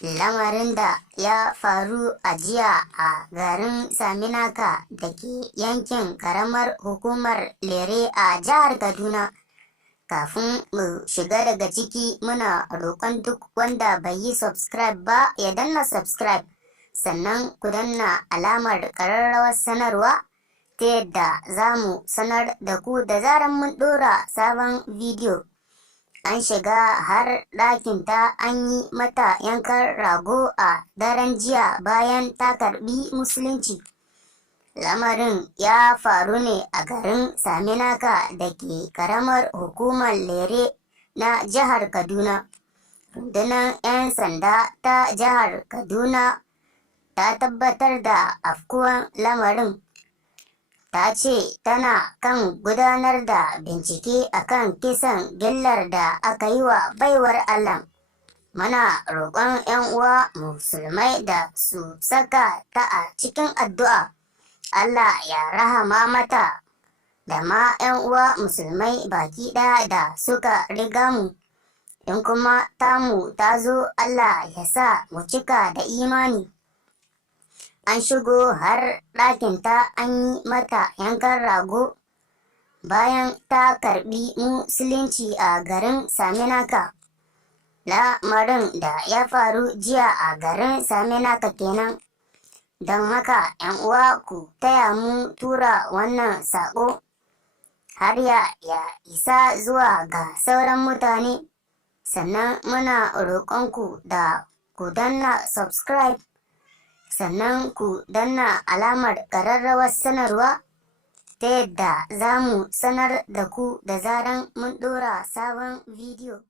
Lamarin da ya faru a jiya a garin Saminaka da ke yankin karamar hukumar Lere a jihar Kaduna. Kafin mu shiga daga ciki, muna roƙon duk wanda bai yi subscribe ba ya danna subscribe, sannan ku danna alamar ƙararrawar sanarwa ta yadda za mu sanar da ku da zaran mun ɗora sabon bidiyo. An shiga har ɗakinta an yi mata yankan rago a daren jiya bayan ta karɓi musulunci. Lamarin ya faru ne a garin Saminaka da ke karamar hukumar Lere na jihar Kaduna. Rundunar 'yan sanda ta jihar Kaduna ta tabbatar da afkuwan lamarin. Ta ce tana kan gudanar da bincike akan kisan gillar da aka yi wa baiwar Allah. Muna roƙon 'yan uwa musulmai da su saka ta a cikin addu'a. Allah ya rahama mata da ma 'yan uwa musulmai baki ɗaya da suka riga mu. In kuma tamu ta zo, Allah ya sa mu cika da imani. An shigo har ɗakinta an yi mata yankan rago bayan ta karɓi musulunci a garin Saminaka. Lamarin da ya faru jiya a garin Saminaka kenan. Don haka 'yan uwa ku taya mu tura wannan saƙo har ya isa zuwa ga sauran mutane. Sannan muna roƙonku da ku danna subscribe, sannan ku danna alamar ƙararrawar sanarwa ta yadda za mu sanar da ku da zaran mun ɗora sabon bidiyo.